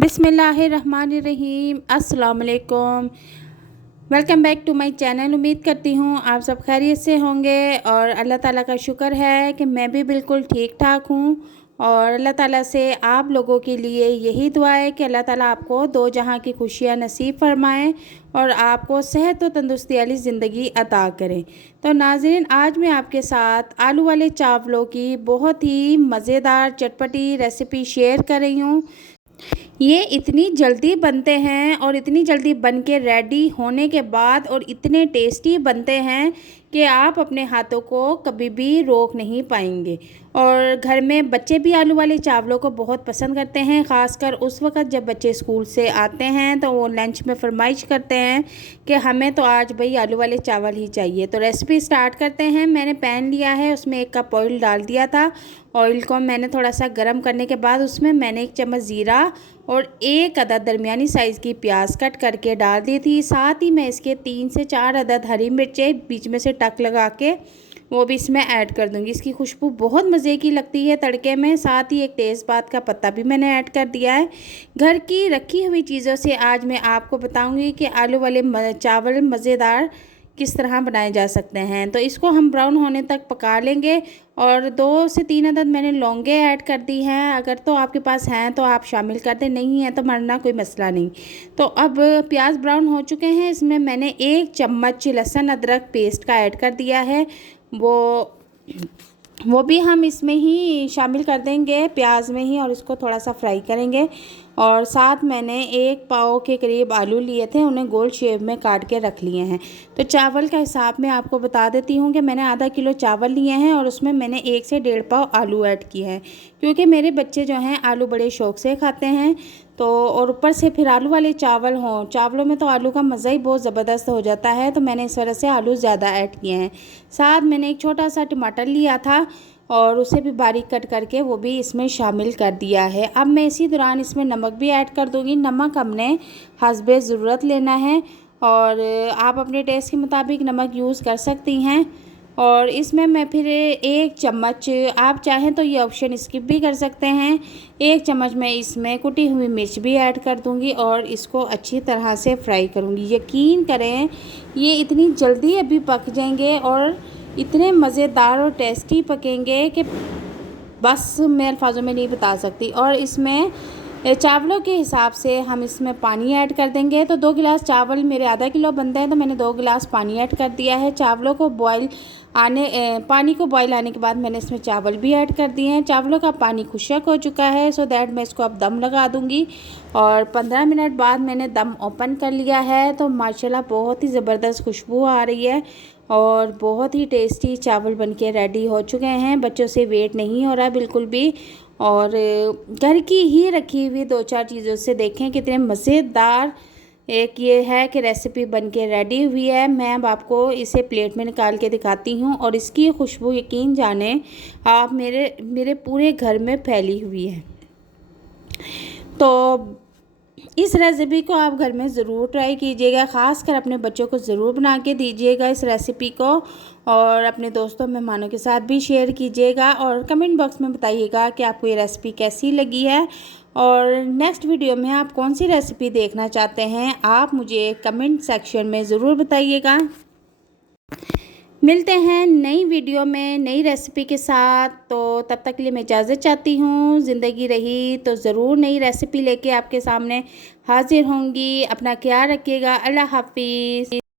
बिस्मिल्लाहिर्रहमानिर्रहीम अस्सलाम वालेकुम। Welcome back to my channel. उम्मीद करती हूँ आप सब खैरियत से होंगे और अल्लाह ताला का शुक्र है कि मैं भी बिल्कुल ठीक ठाक हूँ। और अल्लाह ताला से आप लोगों के लिए यही दुआ है कि अल्लाह ताला आपको दो जहां की खुशियाँ नसीब फरमाएँ और आपको सेहत और तंदुरुस्ती वाली ज़िंदगी अता करें। तो नाज़रीन, आज मैं आपके साथ आलू वाले चावलों की बहुत ही मज़ेदार चटपटी रेसिपी शेयर कर रही हूँ। ये इतनी जल्दी बनते हैं और इतनी जल्दी बन के रेडी होने के बाद और इतने टेस्टी बनते हैं कि आप अपने हाथों को कभी भी रोक नहीं पाएंगे। और घर में बच्चे भी आलू वाले चावलों को बहुत पसंद करते हैं, ख़ासकर उस वक़्त जब बच्चे स्कूल से आते हैं तो वो लंच में फरमाइश करते हैं कि हमें तो आज भाई आलू वाले चावल ही चाहिए। तो रेसिपी स्टार्ट करते हैं। मैंने पैन लिया है, उसमें 1 कप ऑयल डाल दिया था। ऑयल को मैंने थोड़ा सा गर्म करने के बाद उसमें मैंने 1 चम्मच ज़ीरा और 1 अदद दरमियानी साइज़ की प्याज कट करके डाल दी थी। साथ ही मैं इसके 3 से 4 अदद हरी मिर्चें बीच में से टक लगा के वो भी इसमें ऐड कर दूंगी। इसकी खुशबू बहुत मज़े की लगती है तड़के में। साथ ही 1 तेज़पात का पत्ता भी मैंने ऐड कर दिया है। घर की रखी हुई चीज़ों से आज मैं आपको बताऊंगी कि आलू वाले चावल मज़ेदार किस तरह बनाए जा सकते हैं। तो इसको हम ब्राउन होने तक पका लेंगे। और 2 से 3 अदद मैंने लौंगे ऐड कर दी हैं। अगर तो आपके पास हैं तो आप शामिल कर दें, नहीं है तो मरना कोई मसला नहीं। तो अब प्याज ब्राउन हो चुके हैं, इसमें मैंने 1 चम्मच लहसुन अदरक पेस्ट का ऐड कर दिया है। वो भी हम इसमें ही शामिल कर देंगे, प्याज में ही, और इसको थोड़ा सा फ्राई करेंगे। और साथ मैंने 1 पाव के करीब आलू लिए थे, उन्हें गोल शेप में काट के रख लिए हैं। तो चावल का हिसाब मैं आपको बता देती हूँ कि मैंने आधा किलो चावल लिए हैं और उसमें मैंने 1 से 1.5 पाव आलू ऐड किए हैं, क्योंकि मेरे बच्चे जो हैं आलू बड़े शौक़ से खाते हैं। तो और ऊपर से फिर आलू वाले चावल हों, चावलों में तो आलू का मज़ा ही बहुत ज़बरदस्त हो जाता है, तो मैंने इस वजह से आलू ज़्यादा ऐड किए हैं। साथ मैंने 1 छोटा सा टमाटर लिया था और उसे भी बारीक कट करके वो भी इसमें शामिल कर दिया है। अब मैं इसी दौरान इसमें नमक भी ऐड कर दूँगी। नमक हमने हस्बे ज़रूरत लेना है और आप अपने टेस्ट के मुताबिक नमक यूज़ कर सकती हैं। और इसमें मैं फिर 1 चम्मच, आप चाहें तो ये ऑप्शन स्किप भी कर सकते हैं, 1 चम्मच मैं इसमें कुटी हुई मिर्च भी ऐड कर दूंगी और इसको अच्छी तरह से फ्राई करूंगी। यकीन करें ये इतनी जल्दी अभी पक जाएंगे और इतने मज़ेदार और टेस्टी पकेंगे कि बस मैं अल्फाजों में नहीं बता सकती। और इसमें चावलों के हिसाब से हम इसमें पानी ऐड कर देंगे। तो 2 गिलास चावल मेरे आधा किलो बनते हैं, तो मैंने 2 गिलास पानी ऐड कर दिया है। पानी को बॉयल आने के बाद मैंने इसमें चावल भी ऐड कर दिए हैं। चावलों का पानी खुश्क हो चुका है, सो दैट मैं इसको अब दम लगा दूंगी। और 15 मिनट बाद मैंने दम ओपन कर लिया है, तो माशाल्लाह बहुत ही ज़बरदस्त खुशबू आ रही है और बहुत ही टेस्टी चावल बनके रेडी हो चुके हैं। बच्चों से वेट नहीं हो रहा बिल्कुल भी। और घर की ही रखी हुई 2-4 चीज़ों से देखें कितने मज़ेदार एक ये है कि रेसिपी बनके रेडी हुई है। मैं अब आपको इसे प्लेट में निकाल के दिखाती हूँ और इसकी खुशबू यकीन जाने आप मेरे पूरे घर में फैली हुई है। तो इस रेसिपी को आप घर में ज़रूर ट्राई कीजिएगा, ख़ासकर अपने बच्चों को ज़रूर बना के दीजिएगा इस रेसिपी को। और अपने दोस्तों मेहमानों के साथ भी शेयर कीजिएगा और कमेंट बॉक्स में बताइएगा कि आपको ये रेसिपी कैसी लगी है और नेक्स्ट वीडियो में आप कौन सी रेसिपी देखना चाहते हैं, आप मुझे कमेंट सेक्शन में ज़रूर बताइएगा। मिलते हैं नई वीडियो में नई रेसिपी के साथ। तो तब तक के लिए मैं इजाज़त चाहती हूँ। ज़िंदगी रही तो ज़रूर नई रेसिपी लेके आपके सामने हाजिर होंगी। अपना ख्याल रखिएगा। अल्लाह हाफिज़।